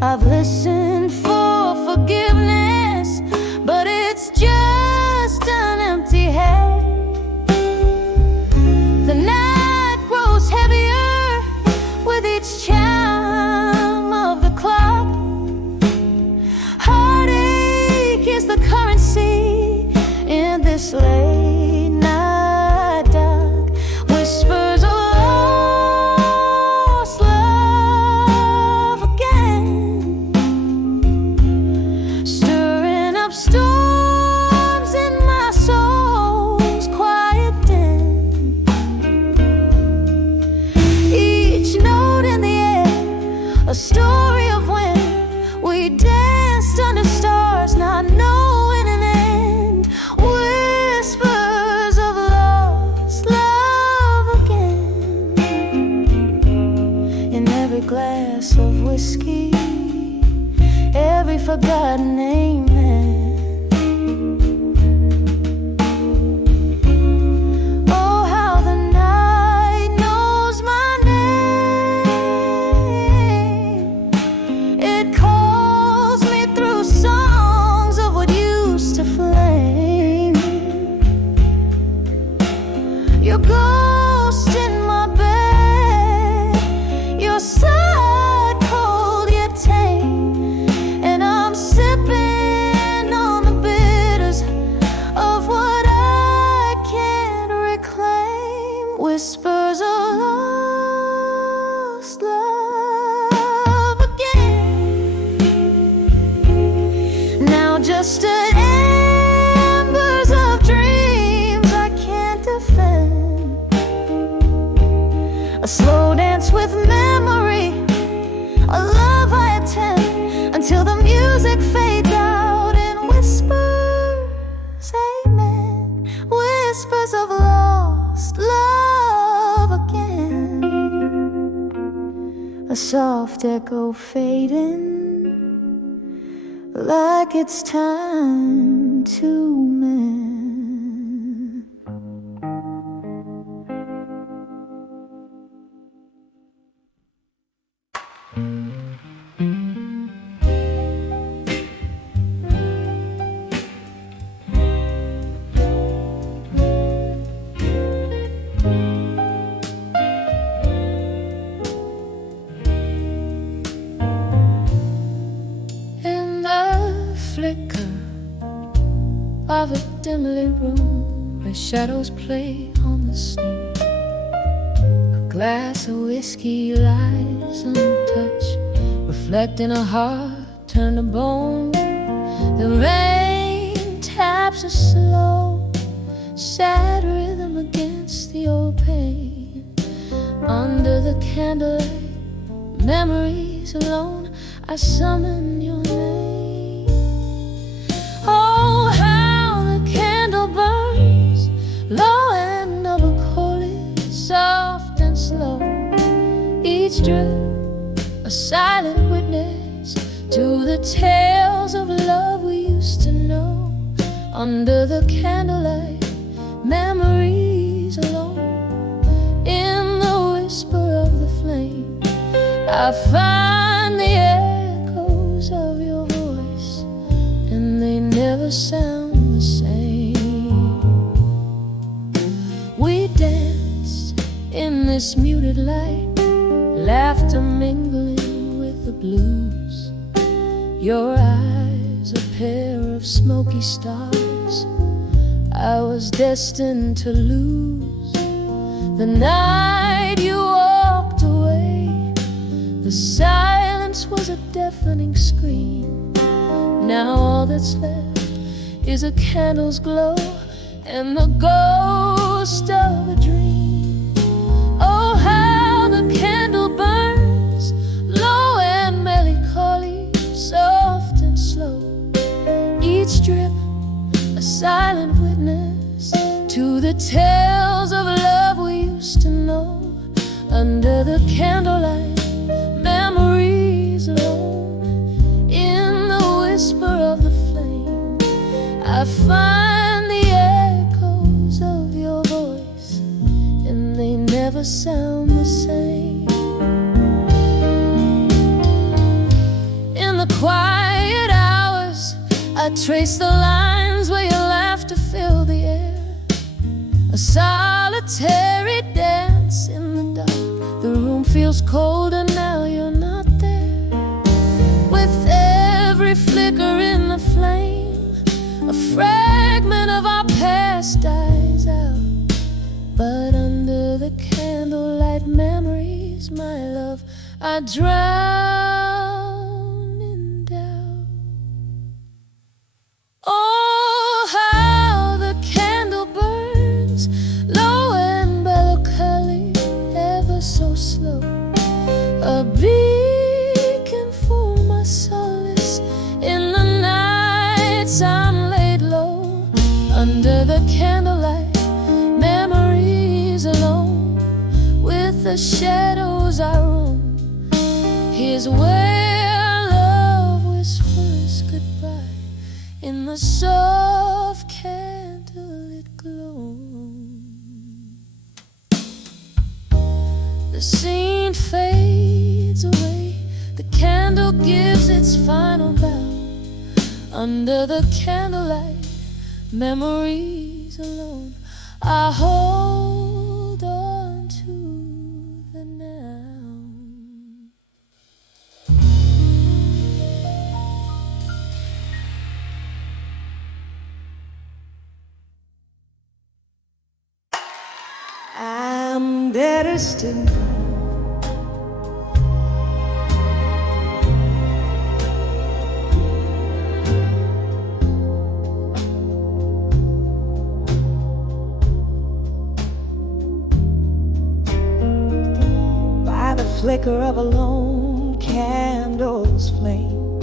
I've listened for forgiveness, but it's just an empty head. The night grows heavier with each chime of the clock. Heartache is the currency in this late night dark. Whispers of lost love again, stirring up storms in my soul's quiet den. Each note in the air, a story of when we danced under stars, not knowing an end. Whispers of lost love again. In every glass of whiskey, every forgotten amen. Oh, how the night knows my name. It calls me through songs of what used to flame. Your ghost in my bed, your side cold yet tame, and I'm sipping on the bitters of what I can't reclaim. Whispers of lost love again. Now just an embers of dreams I can't defend. a soft echo fading, like it's time to mend. Of a dim-lit room where shadows play on the snow, a glass of whiskey lies untouched, reflecting a heart turned to bone. The rain taps a slow, sad rhythm against the old pane. Under the candlelight, memories alone, I summon your name. Oh, burns low and double coated, soft and slow. Each drip a silent witness to the tales of love we used to know. Under the candlelight, memories alone. In the whisper of the flame, I find the echoes of your voice, and they never sound the same. In this muted light, laughter mingling with the blues. Your eyes a pair of smoky stars I was destined to lose. The night you walked away, the silence was a deafening scream. Now all that's left is a candle's glow and the ghost of a dream. Oh, how the candle burns, low and melancholy, soft and slow. Each drip a silent witness to the tales of love we used to know. Under the candlelight, memories alone. In the whisper of the flame, I find the echoes of your voice, and they never sound the same. In the quiet hours, I trace the lines where your laughter filled the air. A solitary dance in the dark. The room feels colder now you're not there. With every flicker in the flame, a fragment of our past dies out. But under the candlelight memories, my love, I drown in doubt. Oh, how the candle burns, low and melancholy, ever so slow. A beacon for my solace in the nights I'm laid low. Under the candlelight, memories alone, with the shadows I roam. Here's where love whispers goodbye in the soft candlelit glow. The scene fades away, the candle gives its final bow. Under the candlelight, memories alone, I hold on to the now. I'm better still. By the flicker of a lone candle's flame,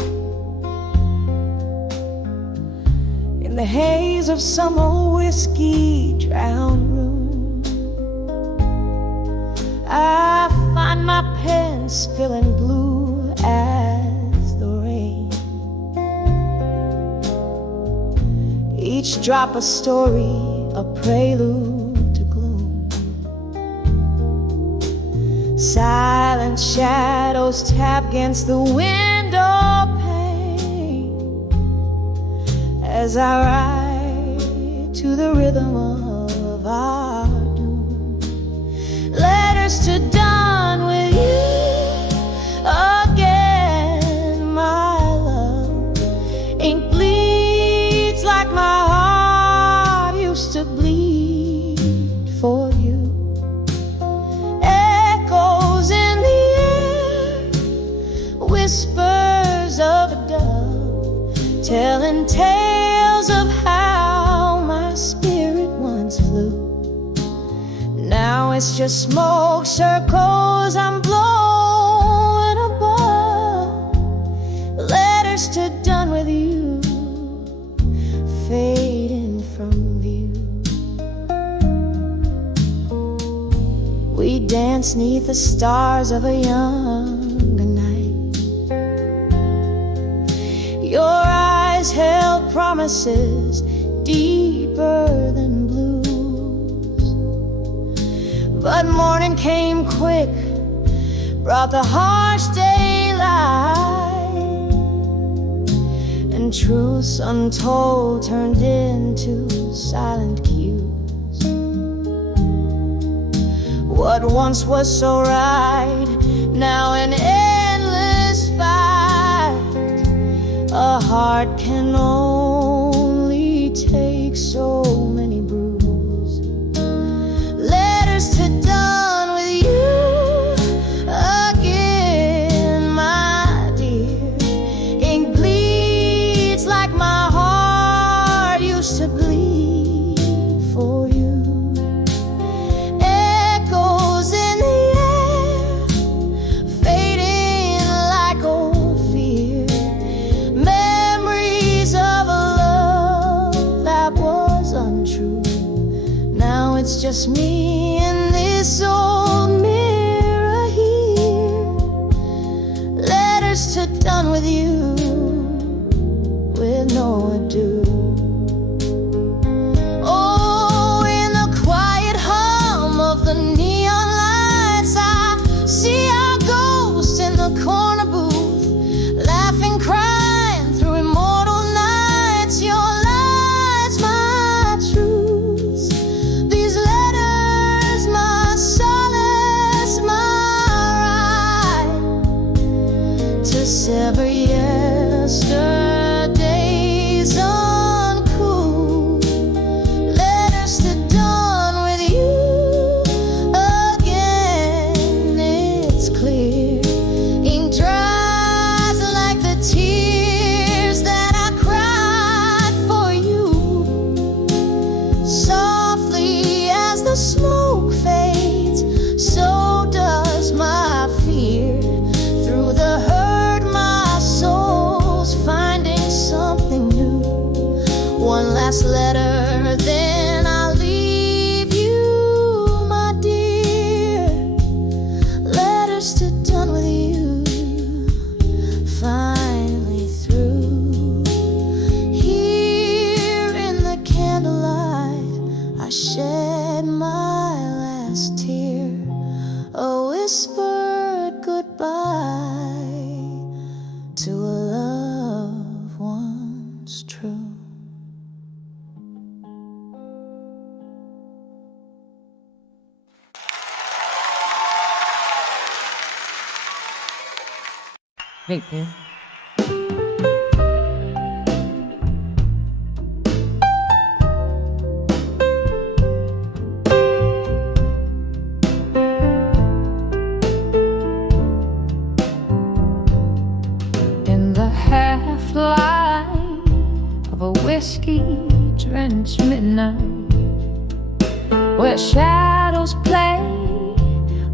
in the haze of some old whiskey drowned room, I find find my pens feeling blue as the rain. Each drop a story, a prelude to gloom. Silent shadows tap against the window pane as I ride to the rhythm of our doom. Letters to dawn with you again, my love. Ink bleeds like my heart used to bleed for you. Echoes in the air, whispers of a dove, telling tales of how my spirit once flew. Now it's just smoke circles I'm blowing above. Letters to done with you, fading from view. We dance 'neath the stars of a younger night. Your eyes held promises deeper than blues. But morning came quick, brought the harsh daylight, and truths untold turned into silent cues. What once was so right, now an endless fight. A heart can only take so many bruises. Letters to dawn with you again, my dear. Ink bleeds like my heart used to bleed for you. Echoes in the air, fading like old fear. Memories of a love that was untrue. Now it's just me and this old mirror here. Letters to done with you, with no ado. Oh, in the quiet hum of the neon lights, I see our ghost in the corner booth, laughing, crying through immortal nights. Your lies, my truths. These letters, my solace, my ride to sever yesterday's uncool. Letters to dawn with you again, it's clear. Ink dries like the tears that I cried for you. Softly as the smoke fades, so does my fear. Through the hurt, my soul's finding something new. One last letter, then I'll leave you, my dear. Letters to done with you, finally through. Here in the candlelight, I shed my last tear, a whispered goodbye to a love once true. Thank you. In the half light of a whiskey-drenched midnight, where shadows play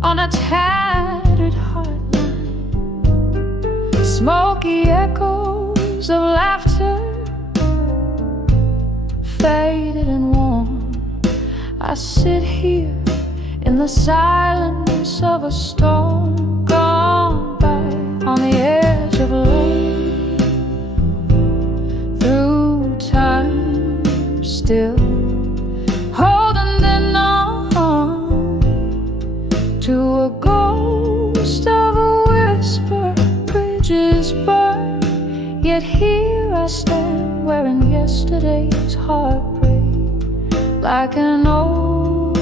on a tattered heartline, smoky echoes of laughter, faded and warm. I sit here in the silence of a storm gone by, on the edge of love, through time still holding on to a ghost of a whisper. Bridges burn, yet here I stand, wearing yesterday's heartbreak, like an old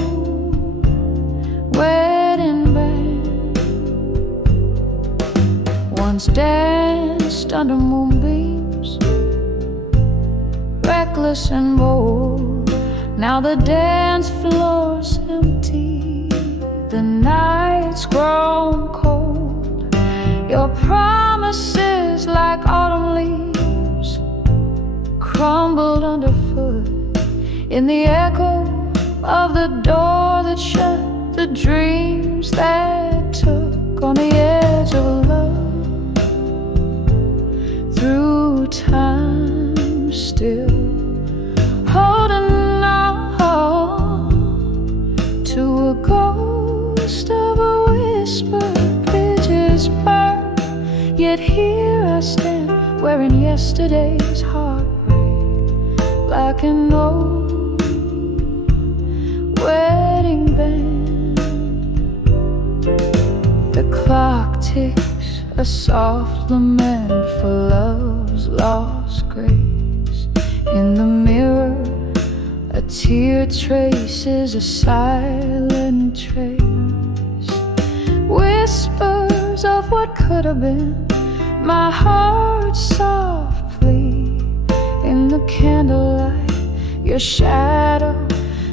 wedding band. Once danced under moonbeams, reckless and bold. Now the dance floor's empty, the night's grown cold. Your promises, like autumn leaves, crumbled underfoot in the echo of the door that shut, the dreams that took, on the edge of love, through time still holding on to a ghost of a whisper. Bridges burn, yet here I stand, wearing yesterday's heartbreak, like an old wedding band. The clock ticks, a soft lament for love's lost grace. In the mirror, a tear traces a silent trace. Whispers of what could have been, my heart's soft plea. In the candlelight, your shadow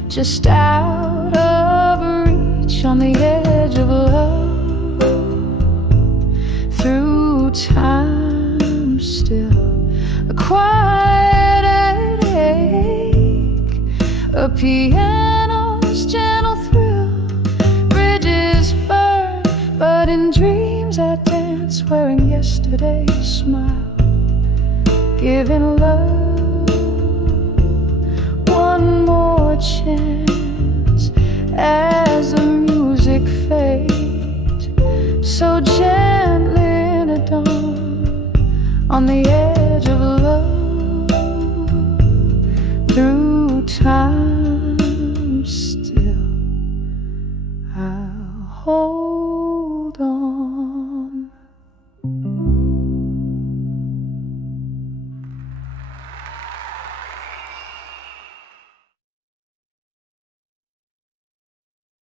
just out of reach, on the edge of love, through time still. A quiet ache, a piano's gentle thrill. Bridges burn, but in dreams I dance, wearing yesterday's smile, giving love one more chance.